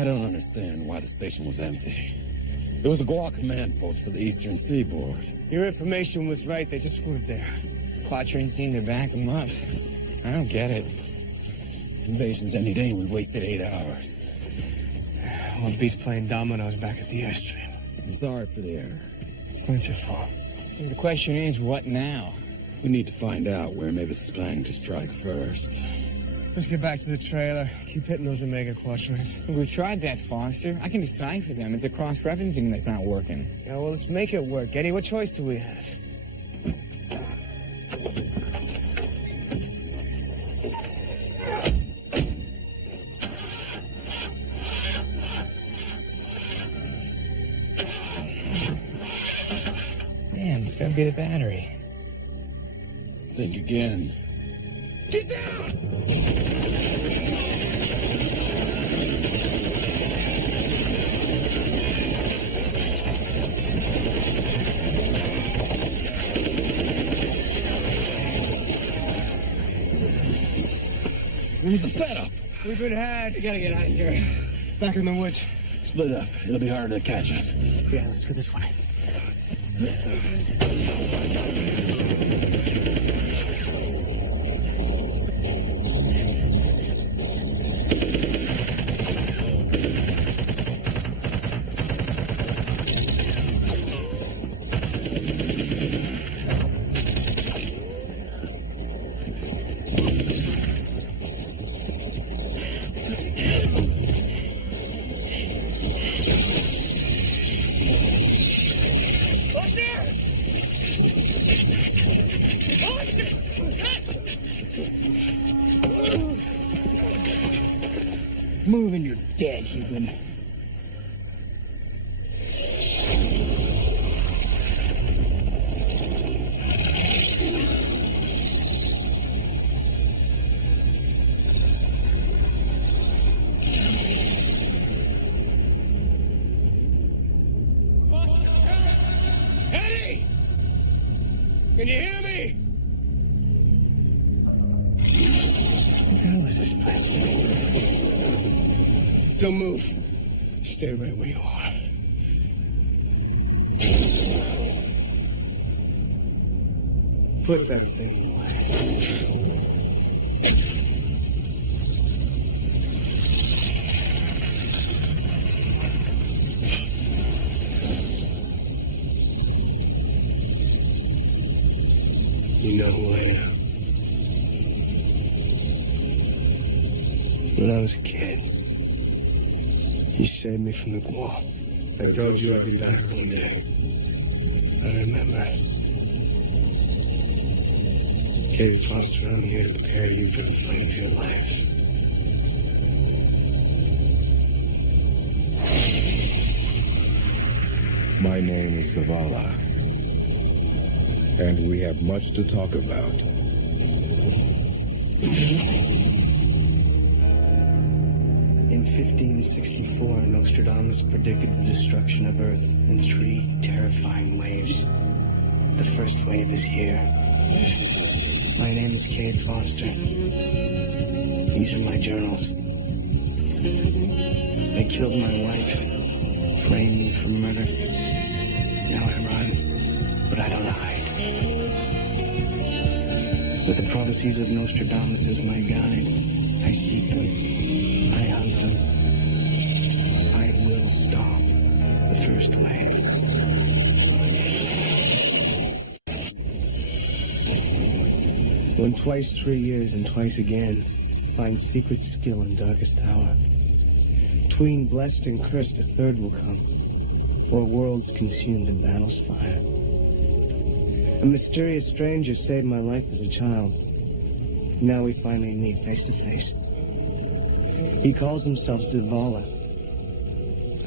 I don't understand why the station was empty. It was a Guar command post for the Eastern Seaboard. Your information was right. They just weren't there. Quatrains seemed to back them up. I don't get it. Invasion's any day, and we wasted 8 hours. Well, Beast playing dominoes back at the airstream. I'm sorry for the error. It's not your fault. The question is, what now? We need to find out where Mavis is planning to strike first. Let's get back to the trailer. Keep hitting those Omega Quatrains. We've tried that, Foster. I can decipher them. It's a cross-referencing that's not working. Yeah, well, let's make it work. Eddie, what choice do we have? Damn, it's gotta be the battery. Think again. Get down! There's a setup. We've been had. We gotta get out of here. Back in the woods. Split up. It'll be harder to catch us. Yeah, let's go this way. Move and you're dead, human. Eddie! Can you hear me? What the hell is this place? Don't move. Stay right where you are. Put that thing away. You know who I am. When I was a kid, you saved me from the Guar. I told you I'd be back one day. I remember. Cade Foster, I'm here to prepare you for the fight of your life. My name is Zavala, and we have much to talk about. In 1564, Nostradamus predicted the destruction of Earth in 3 terrifying waves. The first wave is here. My name is Cade Foster. These are my journals. They killed my wife, framed me for murder. Now I run, but I don't hide. With the prophecies of Nostradamus as my guide, I seek them. I hunt them. I will stop the first wave. When twice 3 years and twice again, find secret skill in darkest hour. Tween blessed and cursed, a third will come, or worlds consumed in battle's fire. A mysterious stranger saved my life as a child. Now we finally meet face to face. He calls himself Zavala.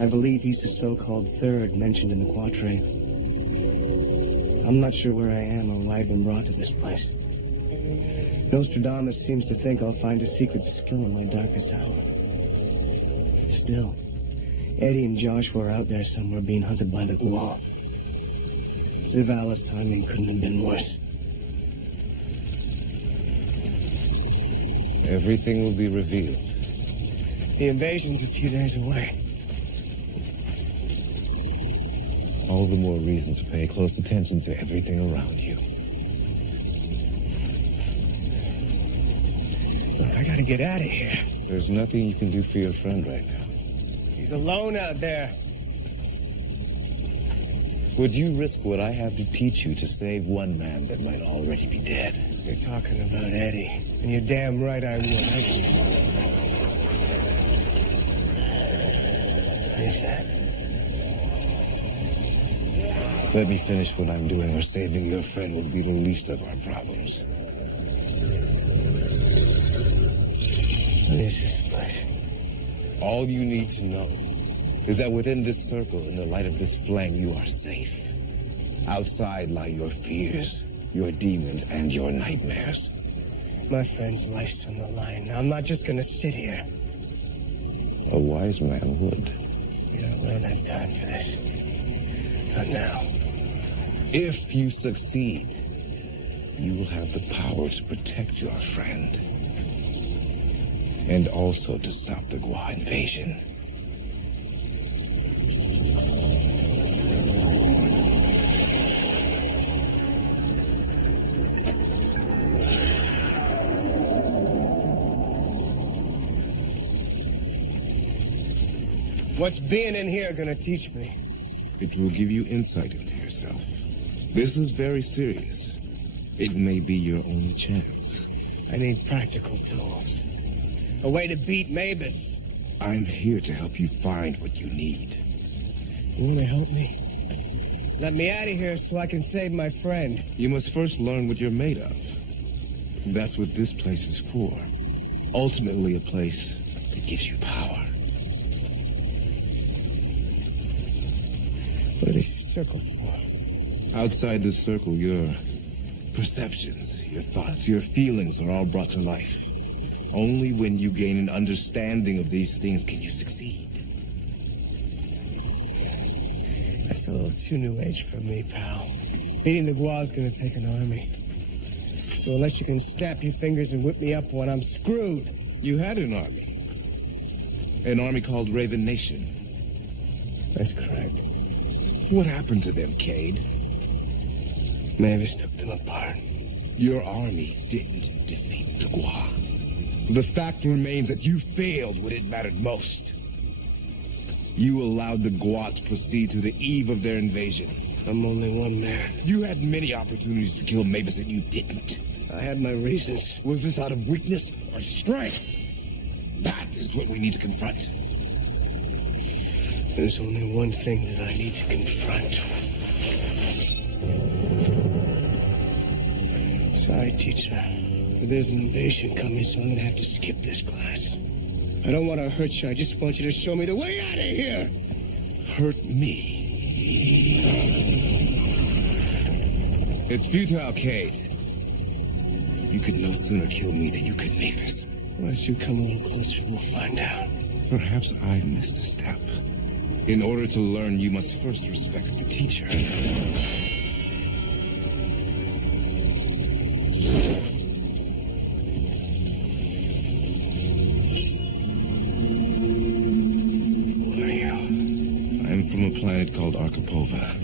I believe he's the so-called third mentioned in the quatrain. I'm not sure where I am or why I've been brought to this place. Nostradamus seems to think I'll find a secret skill in my darkest hour. Still, Eddie and Joshua are out there somewhere being hunted by the Guar. Zavala's timing couldn't have been worse. Everything will be revealed The invasion's a few days away. All the more reason to pay close attention to everything around you. Look, I gotta get out of here. There's nothing you can do for your friend right now. He's alone out there. Would you risk what I have to teach you to save one man that might already be dead? You're talking about Eddie, and you're damn right I would. What is that? Let me finish what I'm doing, or saving your friend will be the least of our problems. What is this place? All you need to know is that within this circle, in the light of this flame, you are safe. Outside lie your fears, your demons, and your nightmares. My friend's life's on the line. I'm not just gonna sit here. A wise man would. Yeah, we don't have time for this. Not now. If you succeed, you will have the power to protect your friend. And also to stop the Gua invasion. What's being in here gonna teach me? It will give you insight into yourself. This is very serious. It may be your only chance. I need practical tools. A way to beat Mavis. I'm here to help you find what you need. You wanna help me? Let me out of here so I can save my friend. You must first learn what you're made of. That's what this place is for. Ultimately, a place that gives you power. What are these circles for? Outside this circle, your perceptions, your thoughts, your feelings are all brought to life. Only when you gain an understanding of these things can you succeed. That's a little too new age for me, pal. Beating the Gua's gonna take an army. So unless you can snap your fingers and whip me up one, I'm screwed. You had an army. An army called Raven Nation. That's correct. What happened to them, Cade? Mavis took them apart. Your army didn't defeat the Gua. So the fact remains that you failed when it mattered most. You allowed the Gua to proceed to the eve of their invasion. I'm only one man. You had many opportunities to kill Mavis and you didn't. I had my reasons. Was this out of weakness or strength? That is what we need to confront. There's only one thing that I need to confront. Sorry, teacher. But there's an invasion coming, so I'm gonna have to skip this class. I don't want to hurt you. I just want you to show me the way out of here. Hurt me? It's futile, Cade. You could no sooner kill me than you could Mavis. Why don't you come a little closer? We'll find out. Perhaps I missed a step. In order to learn, you must first respect the teacher. Who are you? I'm from a planet called Archipova.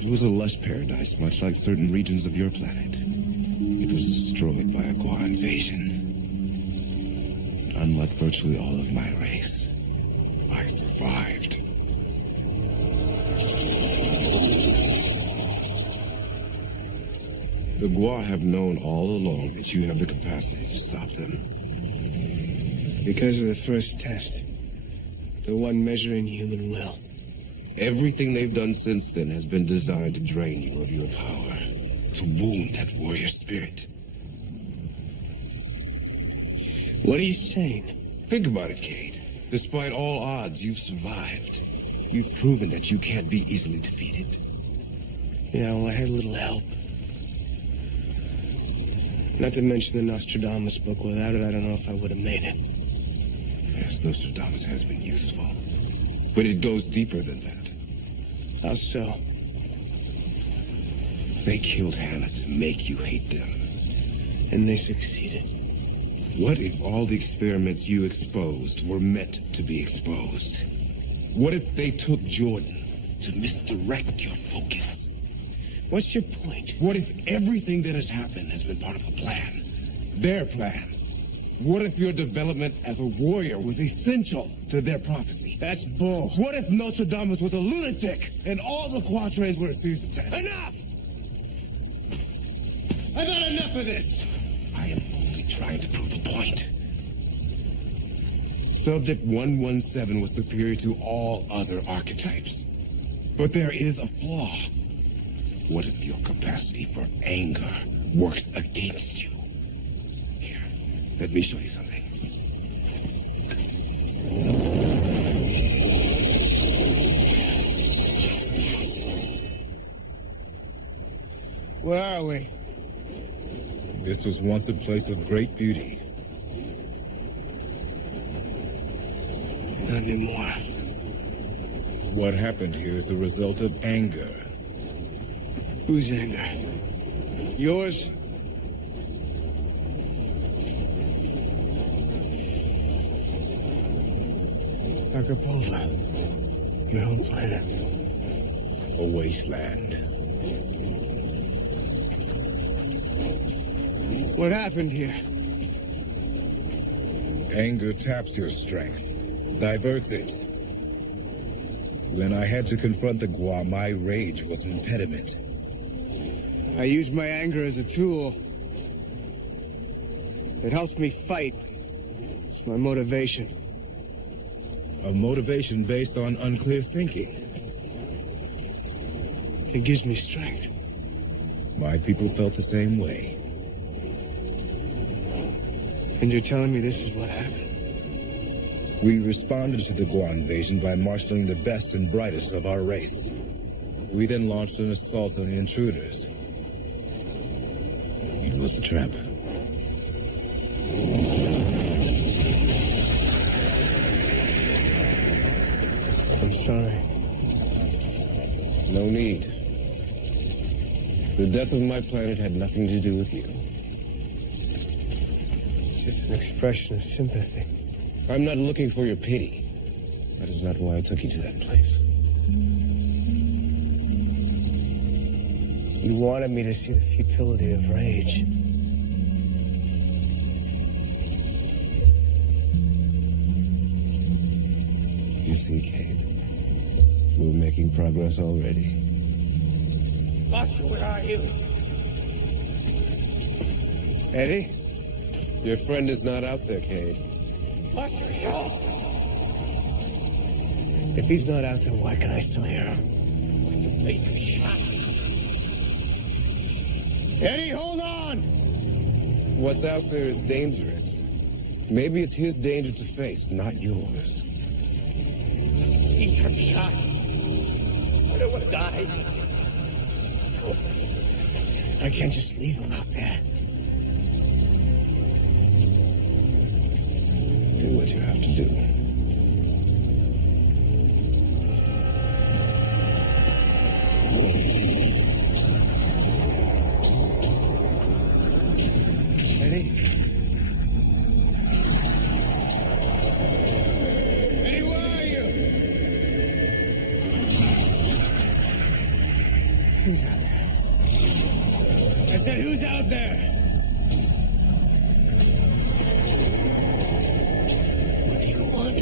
It was a lush paradise, much like certain regions of your planet. It was destroyed by a Gua invasion. But unlike virtually all of my race, I survived. The Gua have known all along that you have the capacity to stop them. Because of the first test. The one measuring human will. Everything they've done since then has been designed to drain you of your power, to wound that warrior spirit. What are you saying? Think about it, Cade. Despite all odds, you've survived. You've proven that you can't be easily defeated. Yeah, well, I had a little help. Not to mention the Nostradamus book. Without it, I don't know if I would have made it. Yes, Nostradamus has been useful. But it goes deeper than that. How so? They killed Hannah to make you hate them. And they succeeded. What if all the experiments you exposed were meant to be exposed? What if they took Jordan to misdirect your focus? What's your point? What if everything that has happened has been part of a plan? Their plan? What if your development as a warrior was essential to their prophecy? That's bull. What if Nostradamus was a lunatic and all the quatrains were a series of tests? Enough! I've had enough of this! I am only trying to prove a point. Subject 117 was superior to all other archetypes. But there is a flaw. What if your capacity for anger works against you? Here, let me show you something. Where are we? This was once a place of great beauty. Not anymore. What happened here is the result of anger. Whose anger? Yours? Acapulco. Your home planet. A wasteland. What happened here? Anger taps your strength, diverts it. When I had to confront the Gua, my rage was an impediment. I used my anger as a tool. It helps me fight. It's my motivation. A motivation based on unclear thinking. It gives me strength. My people felt the same way. And you're telling me this is what happened? We responded to the Gua invasion by marshaling the best and brightest of our race. We then launched an assault on the intruders. It was a trap. I'm sorry. No need. The death of my planet had nothing to do with you. It's just an expression of sympathy. I'm not looking for your pity. That is not why I took you to that place. You wanted me to see the futility of rage. You see, Cade, we're making progress already. Buster, where are you? Eddie? Your friend is not out there, Cade. Buster, help! If he's not out there, why can I still hear him? Buster, please, I'm shot. Eddie, hold on! What's out there is dangerous. Maybe it's his danger to face, not yours. Please, I'm shot. I don't want to die. I can't just leave him out there. Do what you have to do. Eddie? Eddie, where are you? Who's out there? I said, who's out there? What do you want?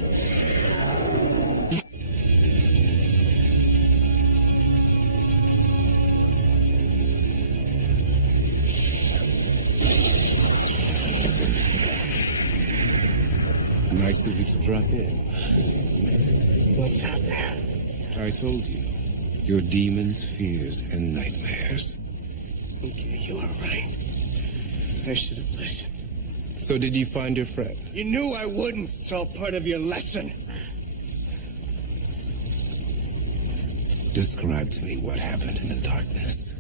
Nice of you to drop in. What's out there? I told you. Your demons, fears, and nightmares. Okay, you are right. I should have listened. So did you find your friend? You knew I wouldn't. It's all part of your lesson. Describe to me what happened in the darkness.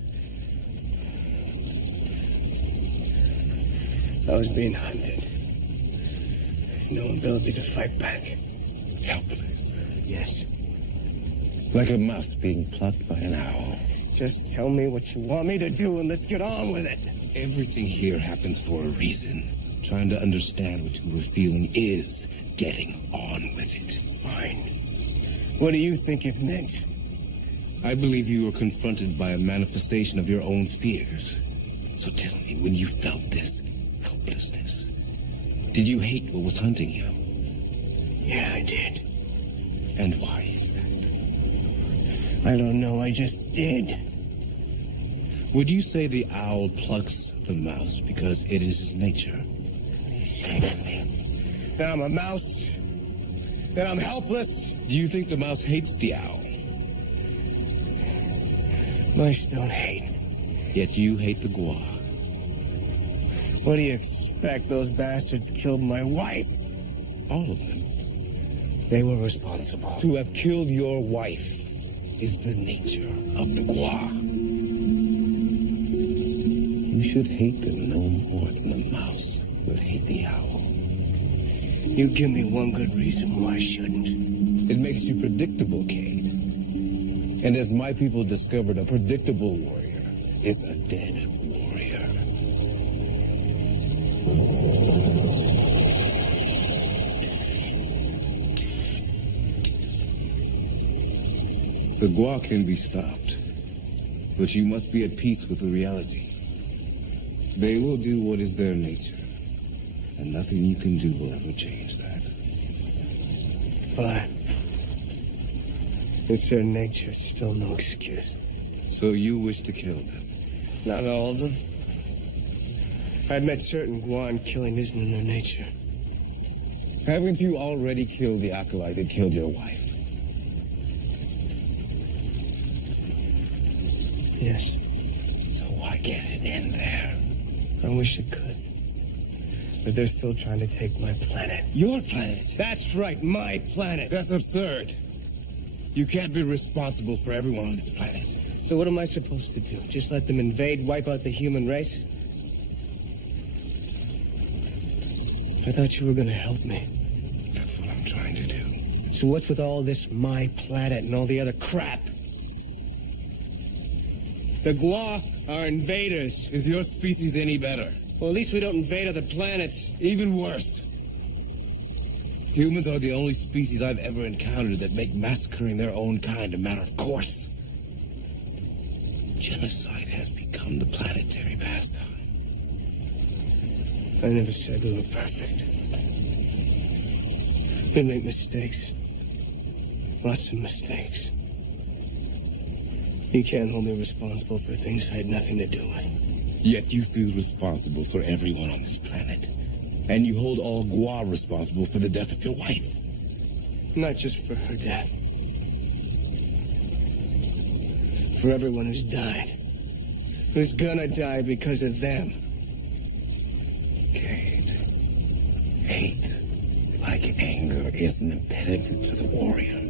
I was being hunted. No ability to fight back. Helpless. Yes. Like a mouse being plucked by an owl. Just tell me what you want me to do and let's get on with it. Everything here happens for a reason. Trying to understand what you were feeling is getting on with it. Fine. What do you think it meant? I believe you were confronted by a manifestation of your own fears. So tell me, when you felt this helplessness, did you hate what was hunting you? Yeah, I did. And why is that? I don't know, I just did. Would you say the owl plucks the mouse because it is his nature? What are you saying to me? That I'm a mouse? That I'm helpless? Do you think the mouse hates the owl? Mice don't hate. Yet you hate the gua. What do you expect? Those bastards killed my wife. All of them. They were responsible. To have killed your wife is the nature of the gua. You should hate them no more than the mouse would hate the owl. You give me one good reason why I shouldn't. It makes you predictable, Cade. And as my people discovered, a predictable warrior is a dead warrior. The Gua can be stopped, but you must be at peace with the reality. They will do what is their nature, and nothing you can do will ever change that. But it's their nature, it's still no excuse. So you wish to kill them? Not all of them. I've met certain Guan killing isn't in their nature. Haven't you already killed the acolyte that killed your wife? Yes. So why can't it end there? I wish it could. But they're still trying to take my planet. Your planet? That's right, my planet. That's absurd. You can't be responsible for everyone on this planet. So what am I supposed to do? Just let them invade, wipe out the human race? I thought you were gonna help me. That's what I'm trying to do. So what's with all this my planet and all the other crap? The Gua are invaders. Is your species any better? Well, at least we don't invade other planets. Even worse. Humans are the only species I've ever encountered that make massacring their own kind a matter of course. Genocide has become the planetary pastime. I never said we were perfect. We make mistakes. Lots of mistakes. You can't hold me responsible for things I had nothing to do with. Yet you feel responsible for everyone on this planet. And you hold all Gua responsible for the death of your wife. Not just for her death. For everyone who's died. Who's gonna die because of them. Cade, hate, like anger, is an impediment to the warrior.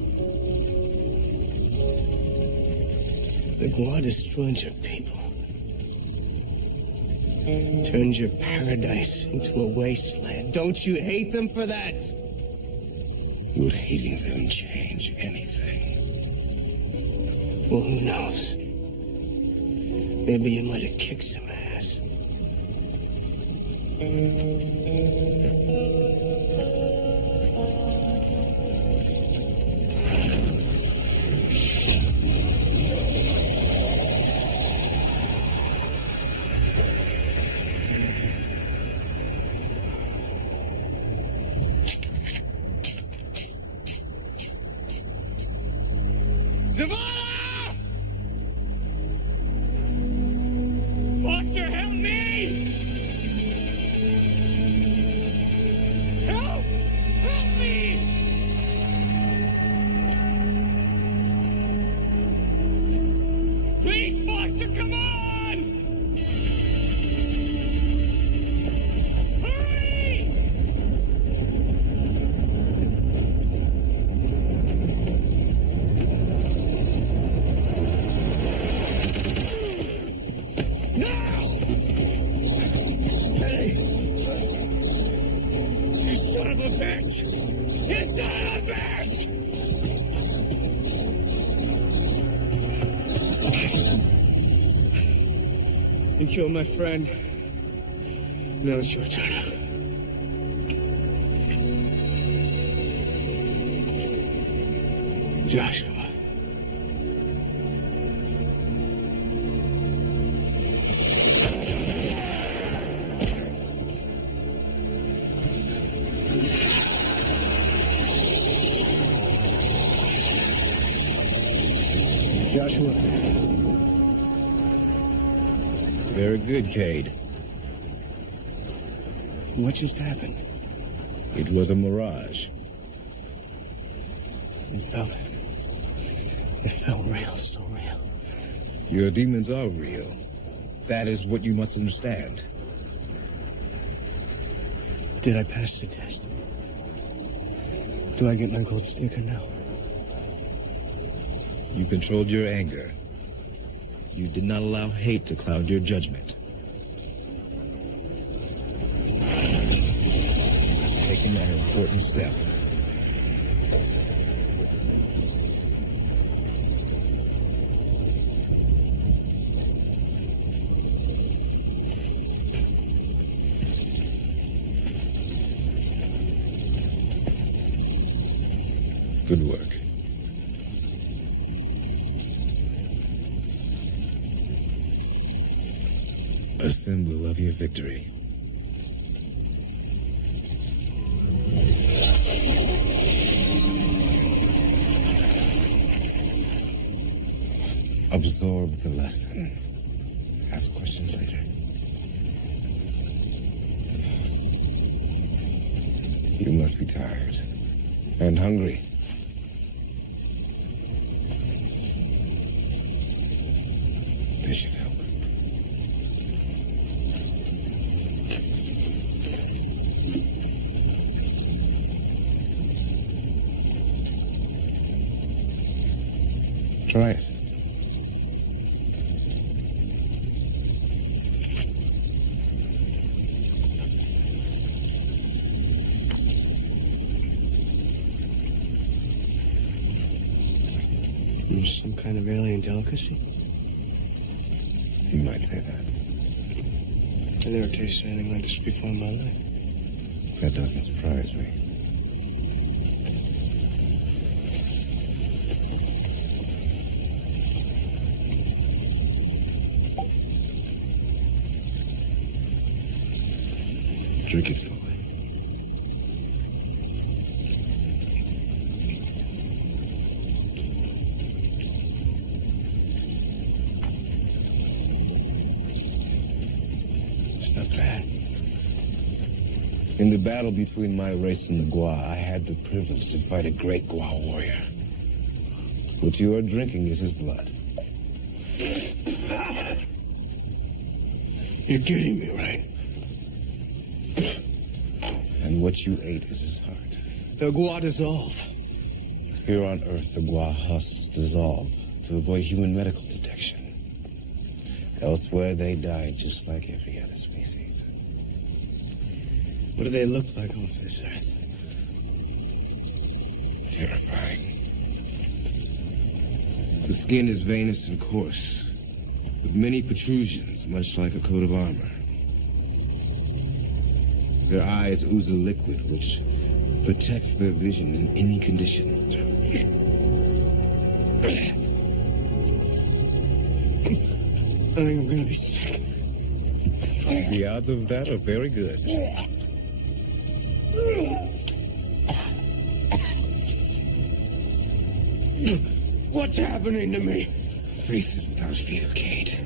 The Gua destroyed your people. Turned your paradise into a wasteland. Don't you hate them for that? Would hating them change anything? Well, who knows? Maybe you might have kicked some ass. Zavala! Foster, help me! Help! Help me! Please, Foster, come on! Hurry! You son of a bitch! You son of a bitch! You killed my friend. Now it's your turn. Joshua. Joshua. Very good, Cade. What just happened? It was a mirage. It felt real, so real. Your demons are real. That is what you must understand. Did I pass the test? Do I get my gold sticker now? You controlled your anger. You did not allow hate to cloud your judgment. You have taken an important step. Good work. A symbol of your victory. Absorb the lesson. Ask questions later. You must be tired and hungry. This should help. Try it. There's some kind of alien delicacy? You might say that. I never tasted anything like this before in my life. That doesn't surprise me. Drink it slowly. It's not bad. In the battle between my race and the Gua, I had the privilege to fight a great Gua warrior. What you are drinking is his blood. You're kidding me, right? And what you ate is his heart. The Gua dissolve. Here on Earth, the Gua husks dissolve to avoid human medical detection. Elsewhere, they die just like every other species. What do they look like off this Earth? Terrifying. The skin is veinous and coarse, with many protrusions, much like a coat of armor. Their eyes ooze a liquid which protects their vision in any condition. I think I'm gonna be sick. The odds of that are very good. What's happening to me? Face it without fear, Kate.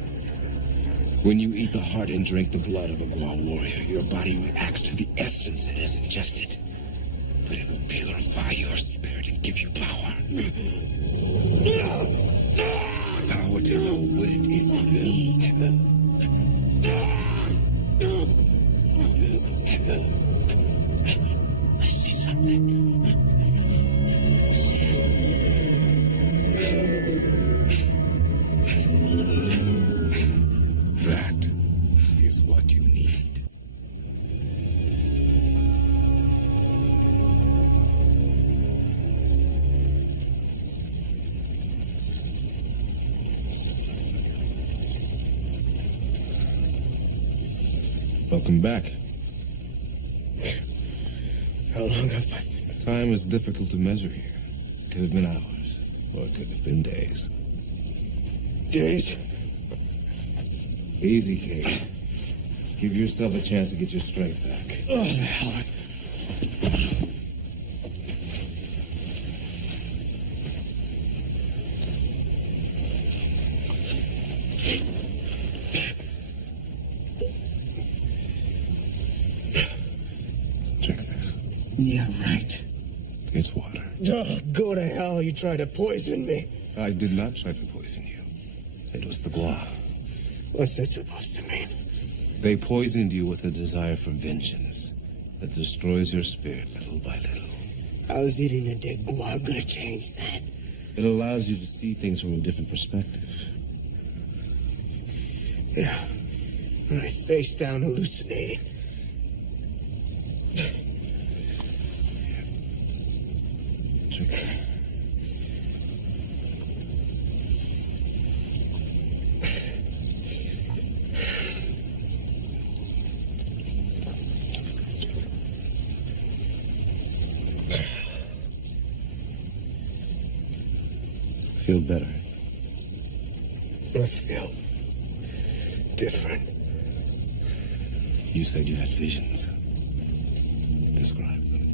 When you eat the heart and drink the blood of a Gua warrior, your body reacts to the essence it has ingested. But it will purify your spirit and give you power. Power to know what it is you need. I see something. That is what you need. Welcome back. How long have I... Time is difficult to measure here. Could have been hours. Or it could have been days. Days? Easy, Kate. Give yourself a chance to get your strength back. Oh, the hell. Drink this. Yeah, right. It's water. Oh, go to hell. You tried to poison me. I did not try to poison you. It was the Gua. What's that supposed to mean? They poisoned you with a desire for vengeance that destroys your spirit little by little. How's eating a dead Gua gonna change that? It allows you to see things from a different perspective. Yeah. Right, face down, hallucinating. Drink this. Feel better. I feel different. You said you had visions. Describe them.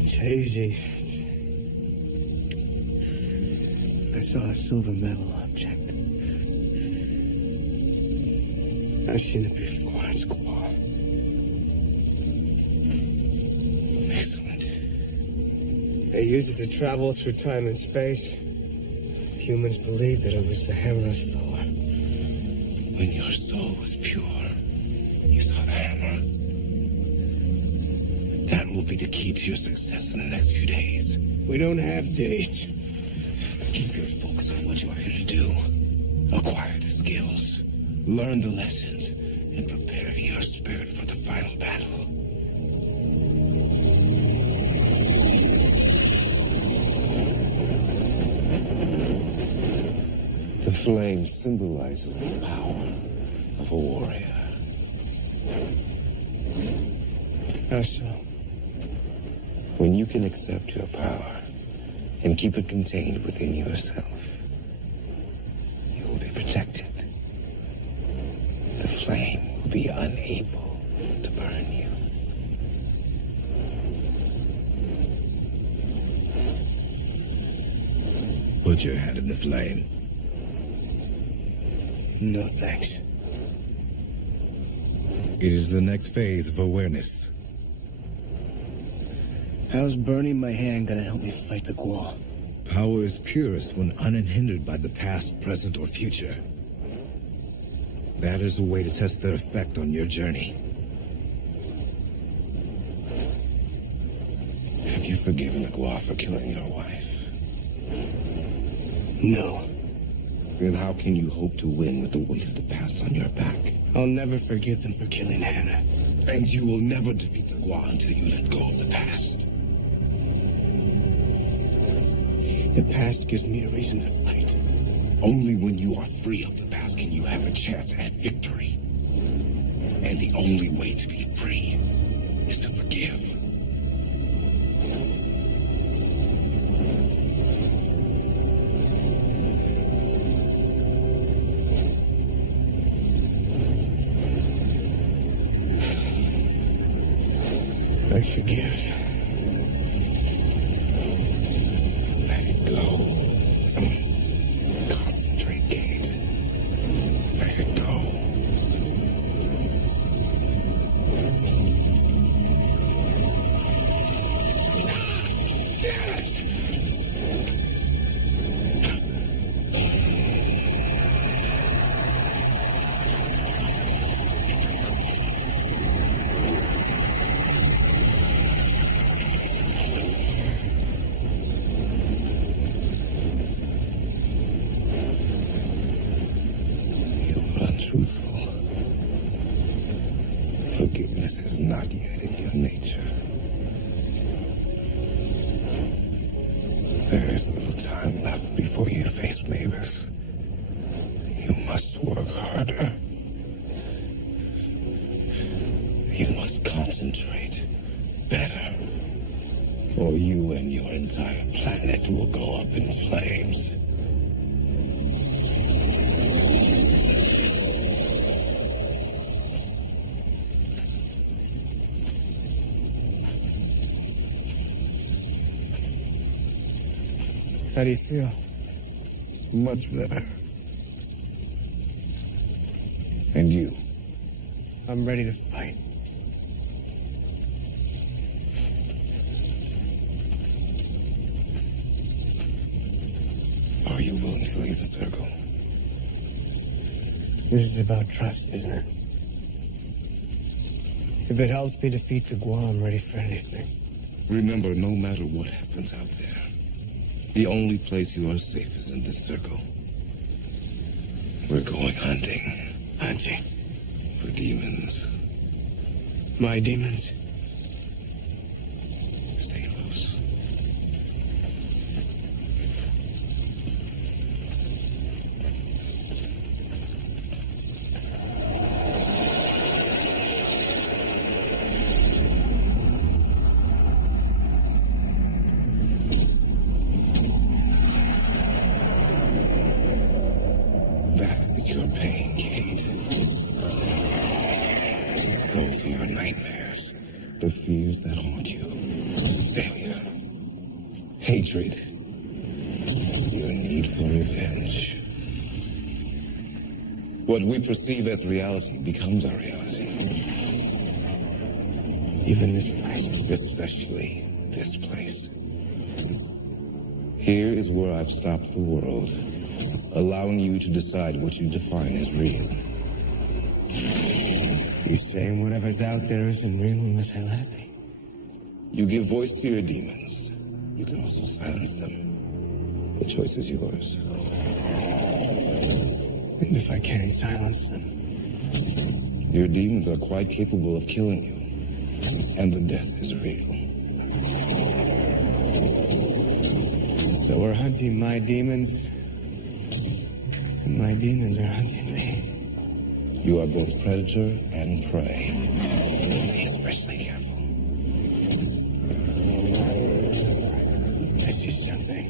It's hazy. I saw a silver metal object. I've seen it before. It's Gua. Excellent. They used it to travel through time and space. Humans believed that it was the hammer of Thor. When your soul was pure, you saw the hammer. That will be the key to your success in the next few days. We don't have days. Keep your focus on what you are here to do. Acquire the skills, learn the lessons, and prepare your spirit for the final battle. The flame symbolizes the power of a warrior. How so? When you can accept your power and keep it contained within yourself, you will be protected. The flame will be unable to burn you. Put your hand in the flame. No thanks. It is the next phase of awareness. How's burning my hand gonna help me fight the Gua? Power is purest when unhindered by the past, present, or future. That is a way to test their effect on your journey. Have you forgiven the Gua for killing your wife? No. Then how can you hope to win with the weight of the past on your back? I'll never forgive them for killing Hannah. And you will never defeat the Gua until you let go of the past. The past gives me a reason to fight. Only when you are free of the past can you have a chance at victory. And the only way to be free is to forgive. I forgive. Let it go. Concentrate, Kate. Let it go. Damn it! Untruthful. Forgiveness is not yet in your nature. There is little time left before you face Mavis. You must work harder. You must concentrate better. or you and your entire planet will go up in flames. How do you feel? Much better. And you? I'm ready to fight. Are you willing to leave the circle? This is about trust, isn't it? If it helps me defeat the Gua, I'm ready for anything. Remember, no matter what happens out there, the only place you are safe is in this circle. We're going hunting. Hunting? For demons. My demons? Stay close. That is your pain, Cade. Those are your nightmares. The fears that haunt you. Failure. Hatred. Your need for revenge. What we perceive as reality becomes our reality. Even this place? Especially this place. Here is where I've stopped the world, allowing you to decide what you define as real. You saying whatever's out there isn't real unless I let it be? You give voice to your demons. You can also silence them. The choice is yours. And if I can't silence them? Your demons are quite capable of killing you, and the death is real. So we're hunting my demons, and my demons are hunting me. You are both predator and prey. Be especially careful. This is something.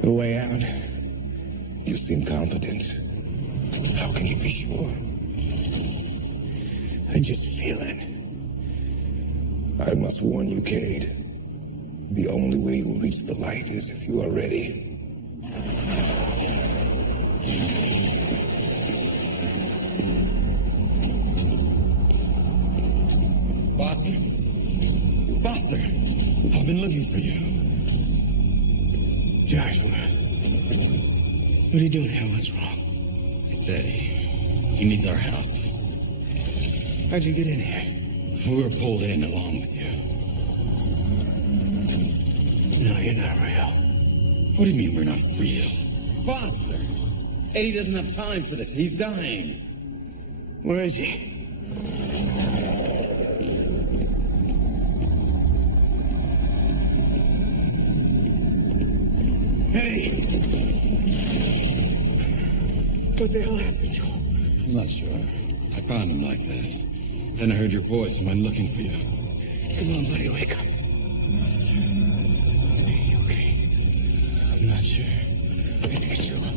The way out. You seem confident. How can you be sure? I just feel it. I must warn you, Cade. The only way you'll reach the light is if you are ready. Foster? Foster! I've been looking for you. Joshua. What are you doing here? What's wrong? It's Eddie. He needs our help. How'd you get in here? We were pulled in along with you. No, you're not real. What do you mean we're not real? Foster! Eddie doesn't have time for this. He's dying. Where is he? Eddie! What the hell happened to him? I'm not sure. I found him like this. Then I heard your voice and went looking for you. Come on, buddy, wake up. Are you okay? I'm not sure. Let's get you up.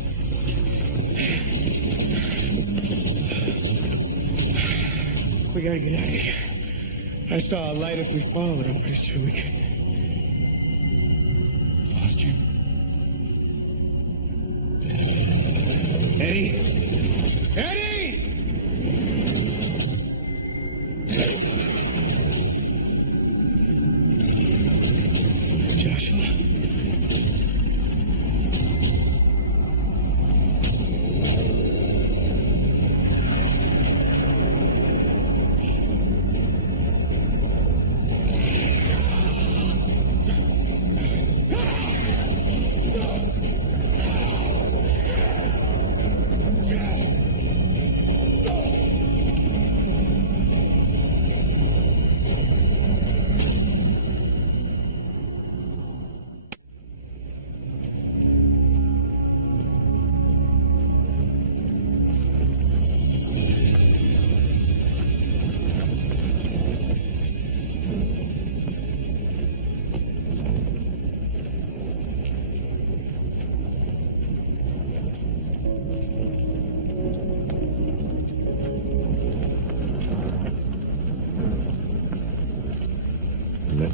We gotta get out of here. I saw a light if we followed. I'm pretty sure we could. Foster? Eddie? Eddie! Joshua.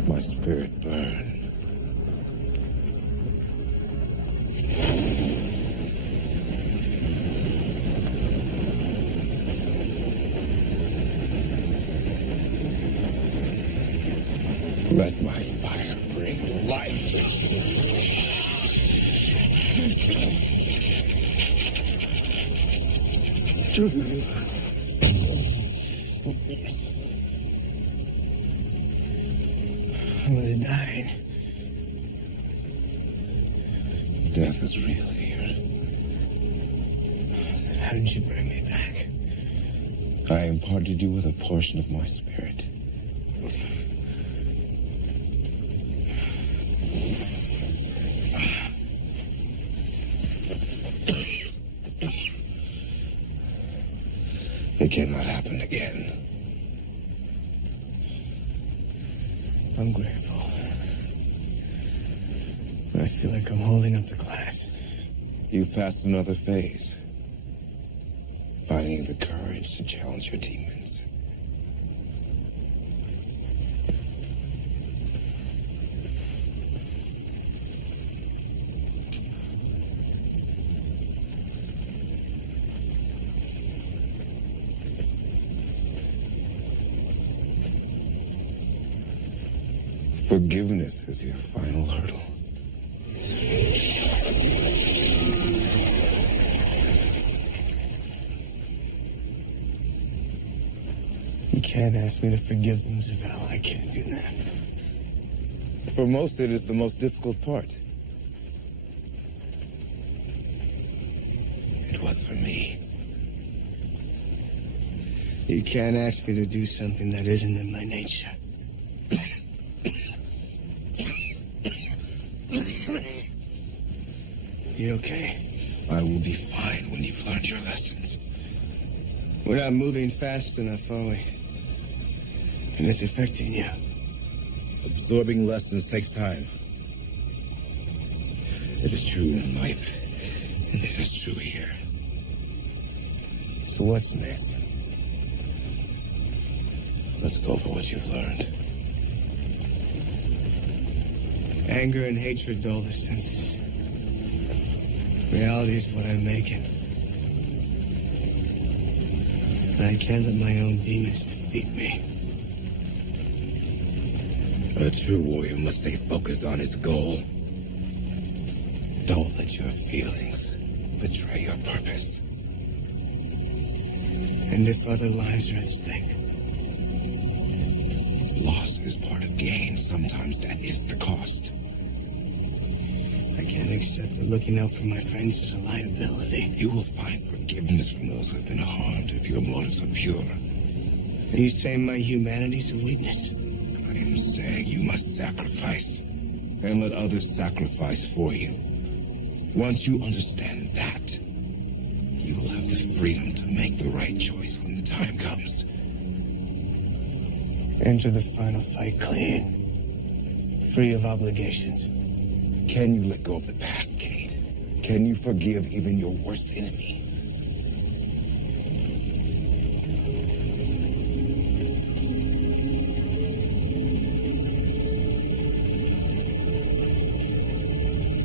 my spirit burn. Let my fire bring life. I was dying. Death is real here. Then how did you bring me back? I imparted you with a portion of my spirit. It cannot happen again. I'm grateful. But I feel like I'm holding up the class. You've passed another phase. Finding the courage to challenge your demons. Forgiveness is your final hurdle. You can't ask me to forgive them, Zavala. I can't do that. For most, it is the most difficult part. It was for me. You can't ask me to do something that isn't in my nature. You okay? I will be fine when you've learned your lessons. We're not moving fast enough, are we? And it's affecting you. Absorbing lessons takes time. It is true in life, and it is true here. So what's next? Let's go for what you've learned. Anger and hatred dull the senses. Reality is what I'm making. And I can't let my own demons defeat me. A true warrior must stay focused on his goal. Don't let your feelings betray your purpose. And if other lives are at stake? Loss is part of gain. Sometimes that is the cost. I can't accept that looking out for my friends is a liability. You will find forgiveness from those who have been harmed if your motives are pure. Are you saying my humanity's a weakness? I am saying you must sacrifice and let others sacrifice for you. Once you understand that, you will have the freedom to make the right choice when the time comes. Enter the final fight clean, free of obligations. Can you let go of the past, Cade? Can you forgive even your worst enemy?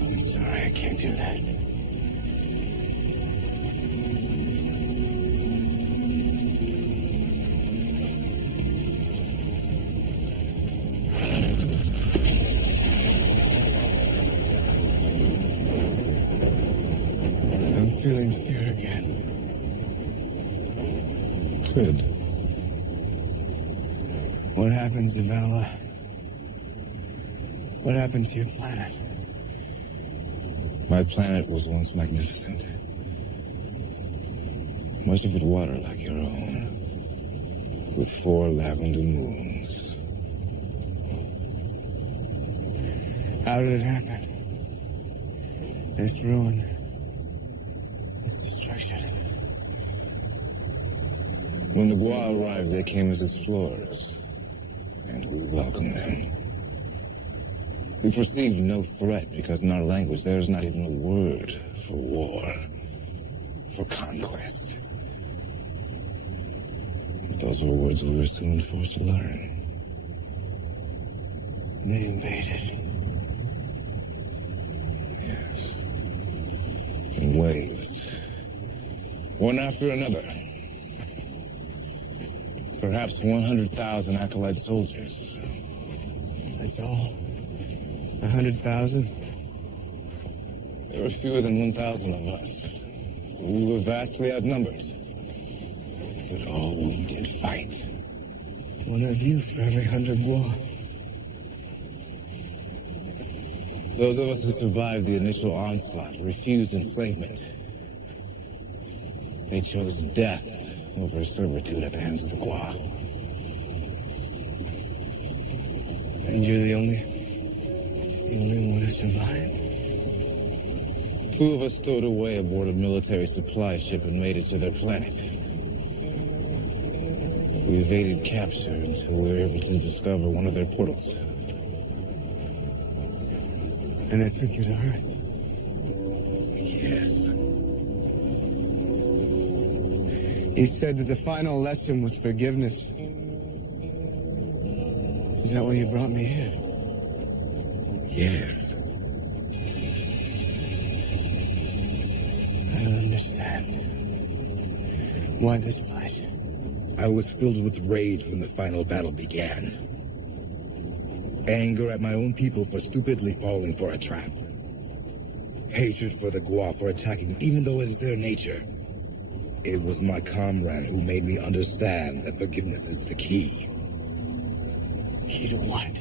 I'm sorry, I can't do that. I'm feeling fear again. Good. What happened, Zavala? What happened to your planet? My planet was once magnificent. Much of it water like your own, with 4 lavender moons. How did it happen? This ruin, this destruction. When the Gua arrived, they came as explorers, and we welcomed them. We perceived no threat because in our language there is not even a word for war, for conquest. But those were words we were soon forced to learn. They invaded. Yes. In waves. One after another. Perhaps 100,000 acolyte soldiers. That's all? 100,000? There were fewer than 1,000 of us. So we were vastly outnumbered. But oh, we did fight. One of you for every 100 war. Those of us who survived the initial onslaught refused enslavement. They chose death over servitude at the hands of the Gua. And you're the only one who survived? 2 of us stowed away aboard a military supply ship and made it to their planet. We evaded capture until we were able to discover one of their portals. And it took you to Earth? Yes. You said that the final lesson was forgiveness. Is that why you brought me here? Yes. I don't understand. Why this place? I was filled with rage when the final battle began. Anger at my own people for stupidly falling for a trap. Hatred for the Gua for attacking, even though it is their nature. It was my comrade who made me understand that forgiveness is the key. Key to what?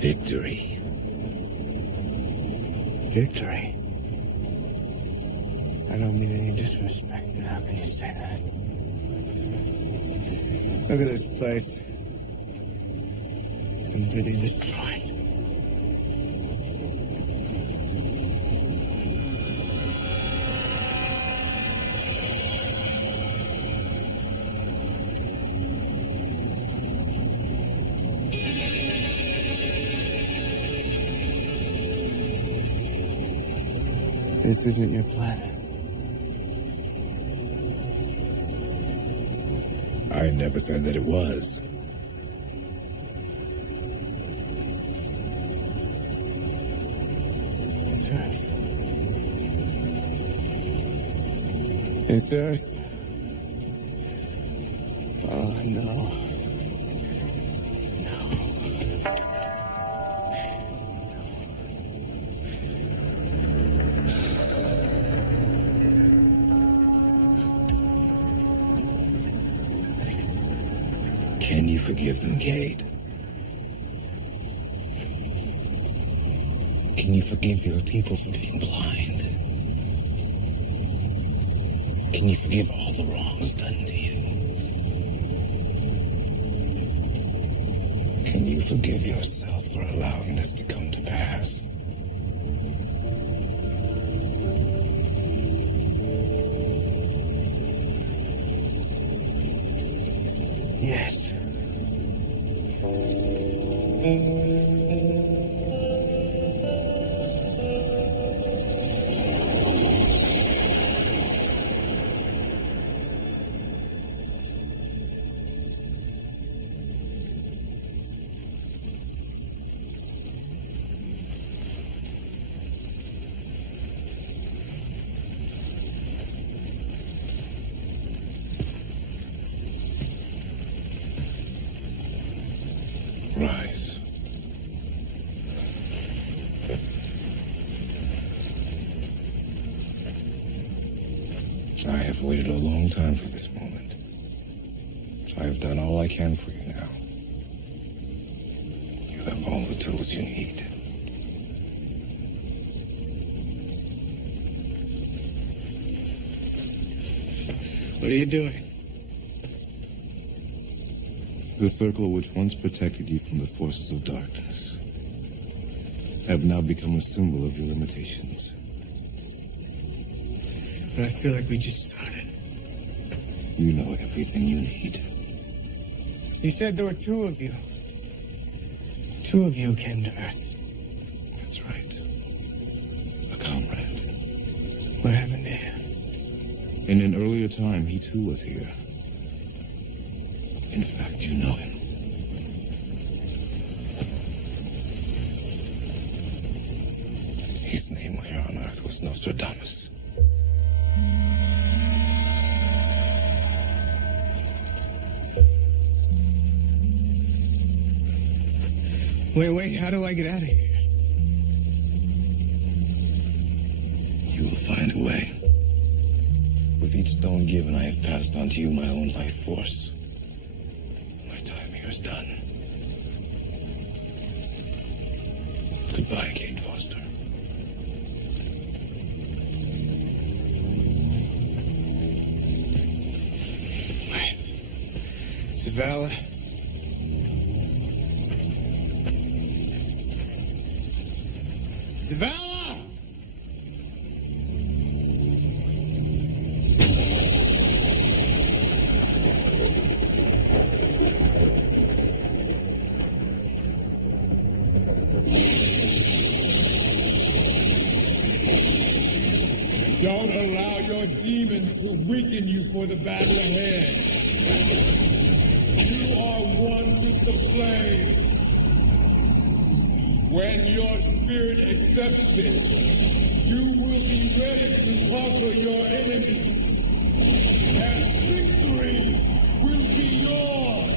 Victory. Victory? I don't mean any disrespect, but how can you say that? Look at this place. It's completely destroyed. This isn't your planet. I never said that it was. It's Earth. It's Earth. Oh, no. Can you forgive them, Cade? Can you forgive your people for being blind? Can you forgive all the wrongs done to you? Can you forgive yourself for allowing this to come to pass? Yes. Rise. I have waited a long time for this moment. I have done all I can for you now. You have all the tools you need. What are you doing? The circle which once protected you from the forces of darkness have now become a symbol of your limitations. But I feel like we just started. You know everything you need. You said there were 2 of you. 2 of you came to Earth. That's right. A comrade. What happened to him? In an earlier time, he too was here. In fact, you know him. Nostradamus. Wait, how do I get out of here? You will find a way. With each stone given, I have passed on to you my own life force. My time here is done. Goodbye, Kate Foster. Wait. Zavala? Zavala! Don't allow your demons to weaken you for the battle ahead. You are one with the flame. When your spirit accepts this, you will be ready to conquer your enemies. And victory will be yours.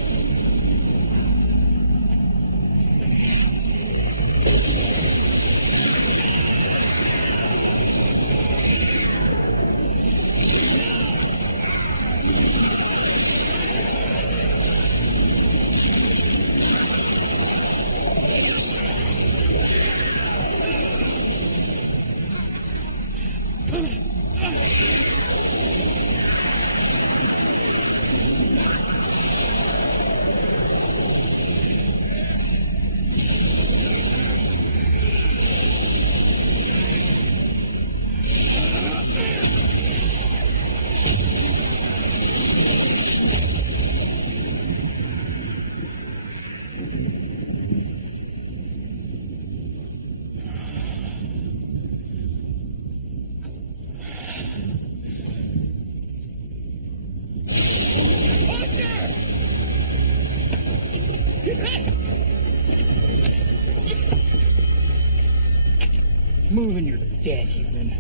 Moving your dead human.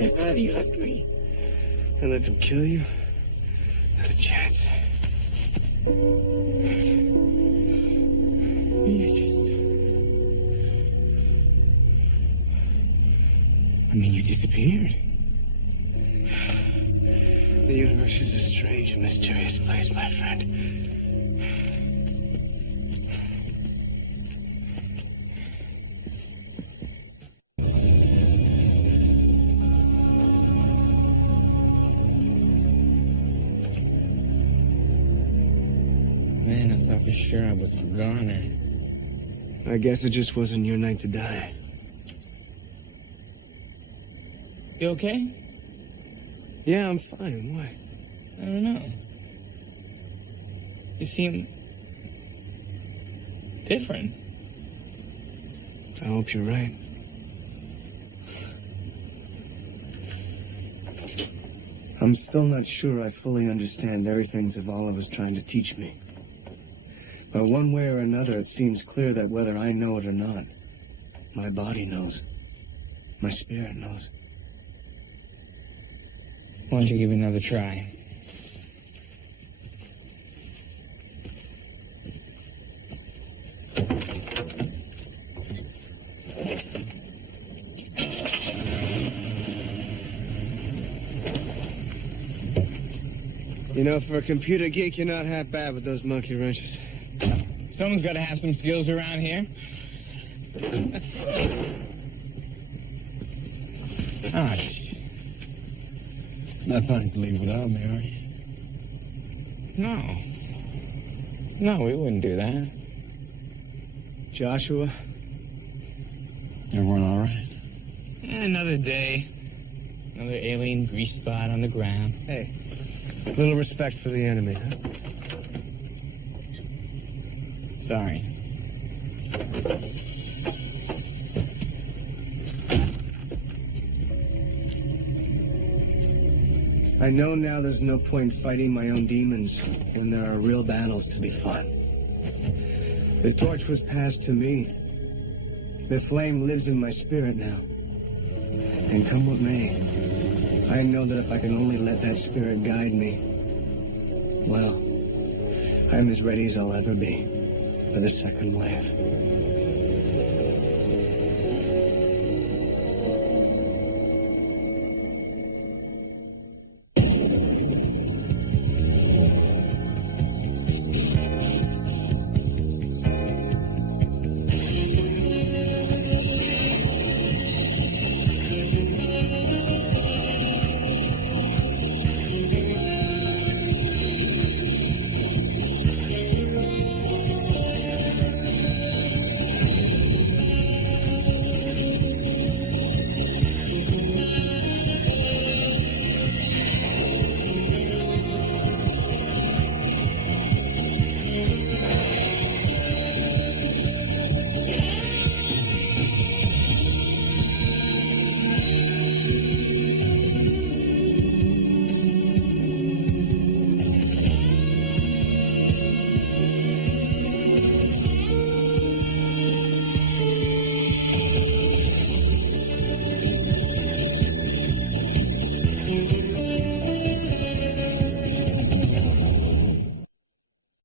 I thought he left me. I let them kill you? Not a chance. You disappeared. The universe is a strange and mysterious place, my friend. Man, I thought for sure I was a goner. I guess it just wasn't your night to die. You okay? Yeah, I'm fine. Why? I don't know. You seem different. I hope you're right. I'm still not sure I fully understand everything Zavala was trying to teach me. But one way or another, it seems clear that whether I know it or not, my body knows. My spirit knows. Why don't you give it another try? You know, for a computer geek, you're not half bad with those monkey wrenches. Someone's got to have some skills around here. Ah, Not planning to leave without me, are you? no. No, we wouldn't do that. Joshua? Everyone all right? Another day. Another alien grease spot on the ground. Hey, a little respect for the enemy, huh? Sorry. I know now there's no point fighting my own demons when there are real battles to be fought. The torch was passed to me. The flame lives in my spirit now. And come what may, I know that if I can only let that spirit guide me, well, I'm as ready as I'll ever be for the second wave.